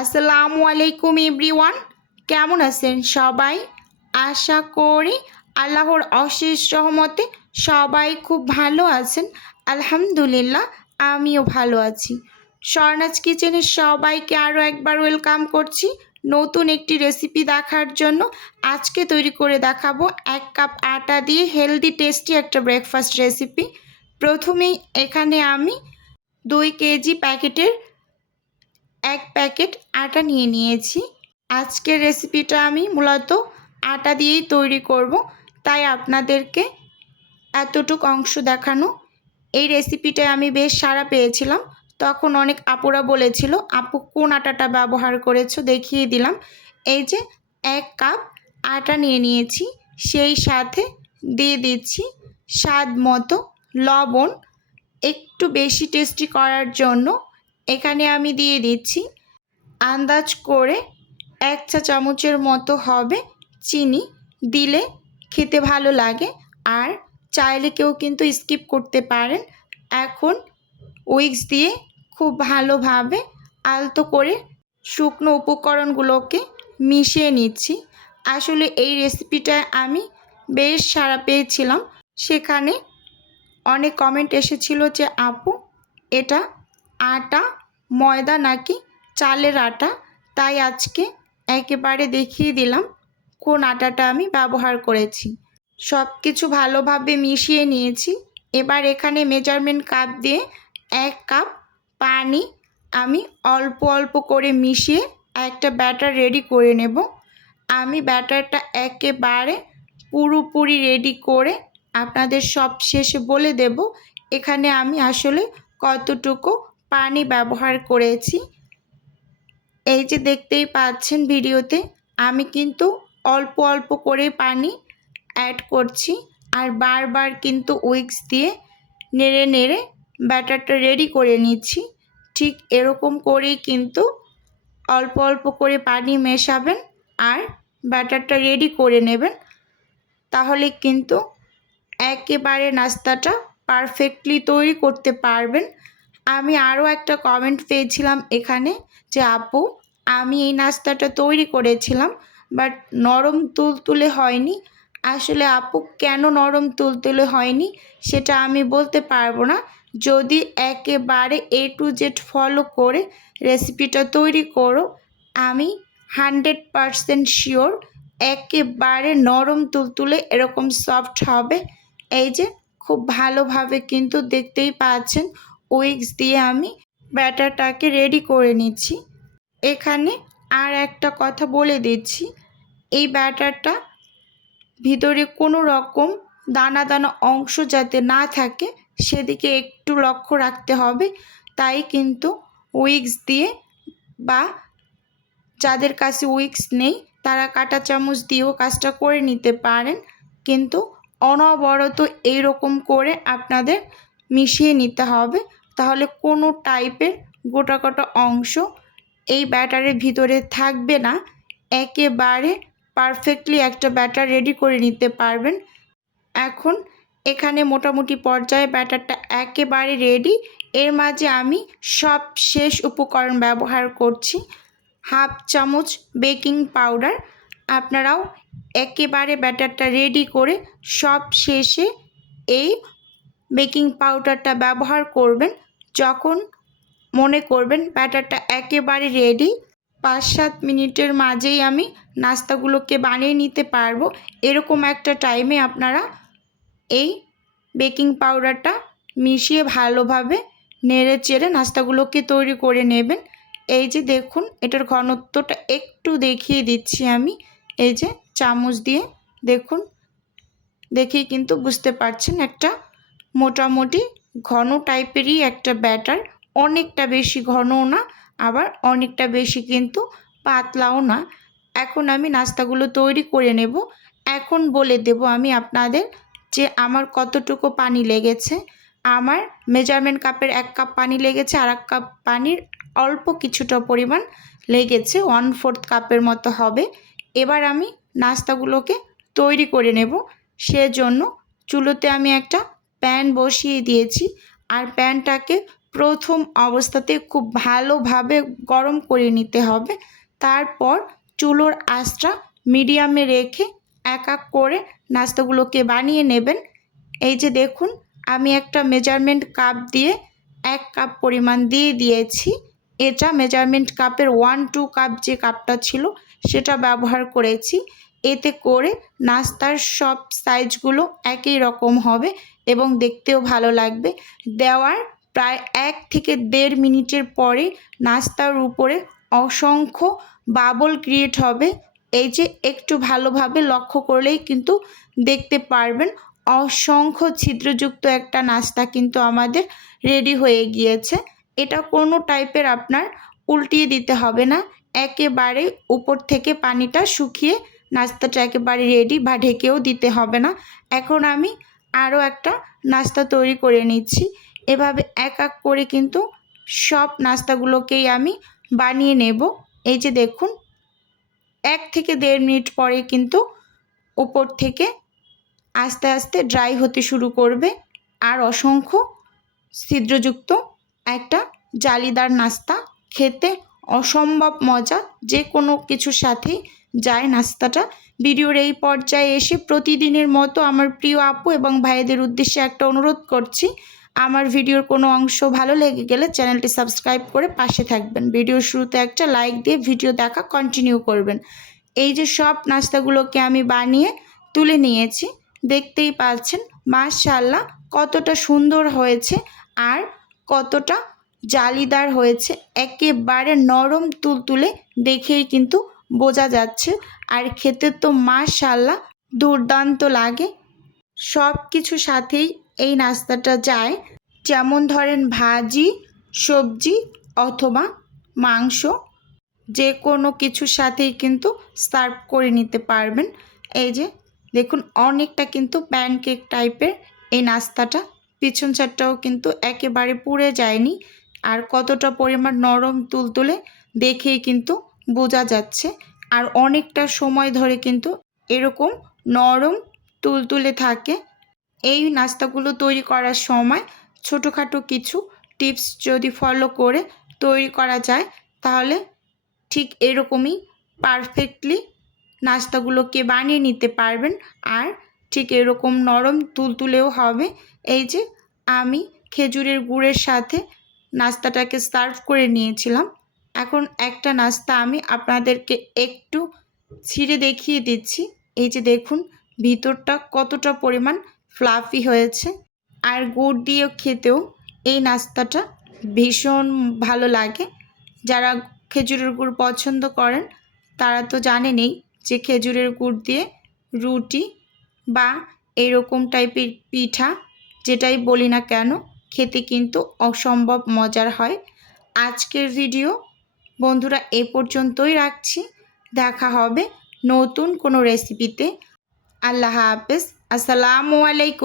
আসসালামু আলাইকুম এভরিওয়ান। কেমন আছেন সবাই? আশা করি আল্লাহর অশেষ সহমতে সবাই খুব ভালো আছেন। আলহামদুলিল্লাহ, আমিও ভালো আছি। স্বর্ণাজ কিচেনে সবাইকে আরও একবার ওয়েলকাম করছি নতুন একটি রেসিপি দেখার জন্য। আজকে তৈরি করে দেখাবো এক কাপ আটা দিয়ে হেলদি, টেস্টি একটা ব্রেকফাস্ট রেসিপি। প্রথমেই এখানে আমি দুই কেজি প্যাকেটের এক প্যাকেট আটা নিয়ে নিয়েছি। আজকের রেসিপিটা আমি মূলত আটা দিয়েই তৈরি করব। তাই আপনাদেরকে এতটুক অংশ দেখানো। এই রেসিপিটায় আমি বেশ সাড়া পেয়েছিলাম। তখন অনেক আপুরা বলেছিল, আপু, কোন আটাটা ব্যবহার করেছ? দেখিয়ে দিলাম। এই যে এক কাপ আটা নিয়ে নিয়েছি। সেই সাথে দিয়ে দিচ্ছি স্বাদ মতো লবণ। একটু বেশি টেস্টি করার জন্য এখানে আমি দিয়ে দিচ্ছি আন্দাজ করে এক চা চামচের মতো হবে চিনি। দিলে খেতে ভালো লাগে। আর চাইলে কেউ কিন্তু স্কিপ করতে পারেন। এখন উইক্স দিয়ে খুব ভালোভাবে আলতো করে শুকনো উপকরণগুলোকে মিশিয়ে নিচ্ছি। আসলে এই রেসিপিটায় আমি বেশ সাড়া পেয়েছিলাম। সেখানে অনেক কমেন্ট এসেছিল যে, আপু, এটা আটা, ময়দা নাকি চালের আটা? তাই আজকে একেবারে দেখিয়ে দিলাম কোন আটাটা আমি ব্যবহার করেছি। সব কিছু ভালোভাবে মিশিয়ে নিয়েছি। এবার এখানে মেজারমেন্ট কাপ দিয়ে এক কাপ পানি আমি অল্প অল্প করে মিশিয়ে একটা ব্যাটার রেডি করে নেব। আমি ব্যাটারটা একেবারে পুরোপুরি রেডি করে আপনাদের সব শেষে বলে দেব এখানে আমি আসলে কতটুকু পানি ব্যবহার করেছি। এই যে দেখতেই পাচ্ছেন ভিডিওতে, আমি কিন্তু অল্প অল্প করে পানি অ্যাড করছি আর বারবার কিন্তু উইক্স দিয়ে নেড়ে নেড়ে ব্যাটারটা রেডি করে নিচ্ছি। ঠিক এরকম করেই কিন্তু অল্প অল্প করে পানি মেশাবেন আর ব্যাটারটা রেডি করে নেবেন। তাহলে কিন্তু একেবারে নাস্তাটা পারফেক্টলি তৈরি করতে পারবেন। আমি আরও একটা কমেন্ট পেয়েছিলাম এখানে যে, আপু, আমি এই নাস্তাটা তৈরি করেছিলাম বাট নরম তুলতুলে হয়নি। আসলে আপু, কেন নরম তুলতুলে হয়নি? সেটা আমি বলতে পারব না। যদি একেবারে এ টু জেড ফলো করে রেসিপিটা তৈরি করো, আমি হান্ড্রেড পারসেন্ট শিওর একেবারে নরম তুলতুলে এরকম সফট হবে। এই যে, খুব ভালোভাবে কিন্তু দেখতেই পাচ্ছেন। উইক্স দিয়ে আমি ব্যাটারটাকে রেডি করে নিচ্ছি। এখানে আর একটা কথা বলে দিচ্ছি। এই ব্যাটারটা ভিতরে কোনো রকম দানা দানা অংশ যাতে না থাকে, সেদিকে একটু লক্ষ্য রাখতে হবে। তাই কিন্তু উইক্স দিয়ে বা যাদের কাছে উইক্স নেই, তারা কাঁটা চামচ দিয়েও কাজটা করে নিতে পারেন। কিন্তু অনবরত এইরকম করে আপনাদের মিশিয়ে নিতে হবে। তাহলে কোনো টাইপের গোটা কটা অংশ এই ব্যাটারের ভিতরে থাকবে না। একেবারে পারফেক্টলি একটা ব্যাটার রেডি করে নিতে পারবেন। এখন এখানে মোটামুটি পর্যায়ে ব্যাটারটা একেবারে রেডি এর মাঝে আমি সব শেষ উপকরণ ব্যবহার করছি। হাফ চামচ বেকিং পাউডার আপনারাও একেবারে ব্যাটারটা রেডি করে সব শেষে এই বেকিং পাউডারটা ব্যবহার করবেন। যখন মনে করবেন ব্যাটারটা একেবারে রেডি পাঁচ সাত মিনিটের মাঝেই আমি নাস্তাগুলোকে বানিয়ে নিতে পারব। এরকম একটা টাইমে আপনারা এই বেকিং পাউডারটা মিশিয়ে ভালোভাবে নেড়ে চেড়ে নাস্তাগুলোকে তৈরি করে নেবেন। এই যে দেখুন, এটার ঘনত্বটা একটু দেখিয়ে দিচ্ছি আমি। এই যে চামচ দিয়ে দেখুন, দেখেই কিন্তু বুঝতে পারছেন একটা মোটামুটি ঘন টাইপেরই একটা ব্যাটার। অনেকটা বেশি ঘনও না, আবার অনেকটা বেশি কিন্তু পাতলাও না। এখন আমি নাস্তাগুলো তৈরি করে নেব। এখন বলে দেব আমি আপনাদের যে আমার কতটুকু পানি লেগেছে। আমার মেজারমেন্ট কাপের এক কাপ পানি লেগেছে আর এক কাপ পানির অল্প কিছুটা পরিমাণ লেগেছে ওয়ান ফোর্থ কাপের মতো হবে। এবার আমি নাস্তাগুলোকে তৈরি করে নেব। সেজন্য চুলোতে আমি একটা প্যান বসিয়ে দিয়েছি আর প্যানটাকে প্রথম অবস্থাতে খুব ভালোভাবে গরম করে নিতে হবে। তারপর চুলোর আঁচটা মিডিয়ামে রেখে এক এক করে নাস্তাগুলোকে বানিয়ে নেবেন। এই যে দেখুন, আমি একটা মেজারমেন্ট কাপ দিয়ে এক কাপ পরিমাণ দিয়ে দিয়েছি। এটা মেজারমেন্ট কাপের ওয়ান টু কাপ যে কাপটা ছিল, সেটা ব্যবহার করেছি। এতে করে নাস্তার সব সাইজগুলো একই রকম হবে এবং দেখতেও ভালো লাগবে। দেওয়ার প্রায় এক থেকে দেড় মিনিটের পরে নাস্তার উপরে অসংখ্য বাবল ক্রিয়েট হবে। এই যে একটু ভালোভাবে লক্ষ্য করলেই কিন্তু দেখতে পারবেন, অসংখ্য ছিদ্রযুক্ত একটা নাস্তা কিন্তু আমাদের রেডি হয়ে গিয়েছে। এটা কোনো টাইপের আপনার উল্টিয়ে দিতে হবে না। একেবারে উপর থেকে পানিটা শুকিয়ে নাস্তাটা একেবারে রেডি বা ঢেকেও দিতে হবে না। এখন আমি আরও একটা নাস্তা তৈরি করে নিচ্ছি। এভাবে এক এক করে কিন্তু সব নাস্তাগুলোকেই আমি বানিয়ে নেব। এই যে দেখুন, এক থেকে দেড় মিনিট পরে কিন্তু উপর থেকে আস্তে আস্তে ড্রাই হতে শুরু করবে। আর অসংখ্য ছিদ্রযুক্ত একটা জালিদার নাস্তা খেতে অসম্ভব মজা, যে কোনো কিছুর সাথেই যায় নাস্তাটা। ভিডিওর এই পর্যায়ে এসে প্রতিদিনের মতো আমার প্রিয় আপু এবং ভাইদের উদ্দেশ্যে একটা অনুরোধ করছি, আমার ভিডিওর কোনো অংশ ভালো লেগে গেলে চ্যানেলটি সাবস্ক্রাইব করে পাশে থাকবেন। ভিডিও শুরুতে একটা লাইক দিয়ে ভিডিও দেখা কন্টিনিউ করবেন। এই যে সব নাস্তাগুলোকে আমি বানিয়ে তুলে নিয়েছি, দেখতেই পাচ্ছেন মাশাল্লাহ কতটা সুন্দর হয়েছে আর কতটা জালিদার হয়েছে। একেবারে নরম তুলতুলে দেখেই কিন্তু বোঝা যাচ্ছে। আর খেতে তো মাশাল্লাহ দুর্দান্ত লাগে। সব কিছু সাথেই এই নাস্তাটা যায়। যেমন ধরেন ভাজি, সবজি অথবা মাংস যে কোনো কিছুর সাথেই কিন্তু সার্ভ করে নিতে পারবেন। এই যে, দেখুন অনেকটা কিন্তু প্যানকেক টাইপের এই নাস্তাটা। পিছন সাইডটাও কিন্তু একেবারে পুড়ে যায়নি। আর কতটা পরিমাণ নরম তুলতুলে দেখেই কিন্তু বোঝা যাচ্ছে। আর অনেকটা সময় ধরে কিন্তু এরকম নরম তুলতুলে থাকে। এই নাস্তাগুলো তৈরি করার সময় ছোটোখাটো কিছু টিপস যদি ফলো করে তৈরি করা যায়, তাহলে ঠিক এরকমই পারফেক্টলি নাস্তাগুলোকে বানিয়ে নিতে পারবেন। আর ঠিক এরকম নরম তুলতুলেও হবে। এই যে আমি খেজুরের গুড়ের সাথে নাস্তাটাকে সার্ভ করে নিয়েছিলাম। এখন একটা নাস্তা আমি আপনাদেরকে একটু ছিঁড়ে দেখিয়ে দিচ্ছি। এই যে দেখুন, ভিতরটা কতটা পরিমাণ ফ্লাফি হয়েছে। আর গুড় দিয়েও খেতেও এই নাস্তাটা ভীষণ ভালো লাগে। যারা খেজুরের গুড় পছন্দ করেন, তারা তো জানেনই যে খেজুরের গুড় দিয়ে রুটি বা এরকম টাইপের পিঠা, যেটাই বলি না কেন খেতে কিন্তু অসম্ভব মজার হয়। আজকের ভিডিও বন্ধুরা এ পর্যন্তই রাখছি। দেখা হবে নতুন কোনো রেসিপিতে আল্লাহ হাফেজ। আসসালামু আলাইকুম।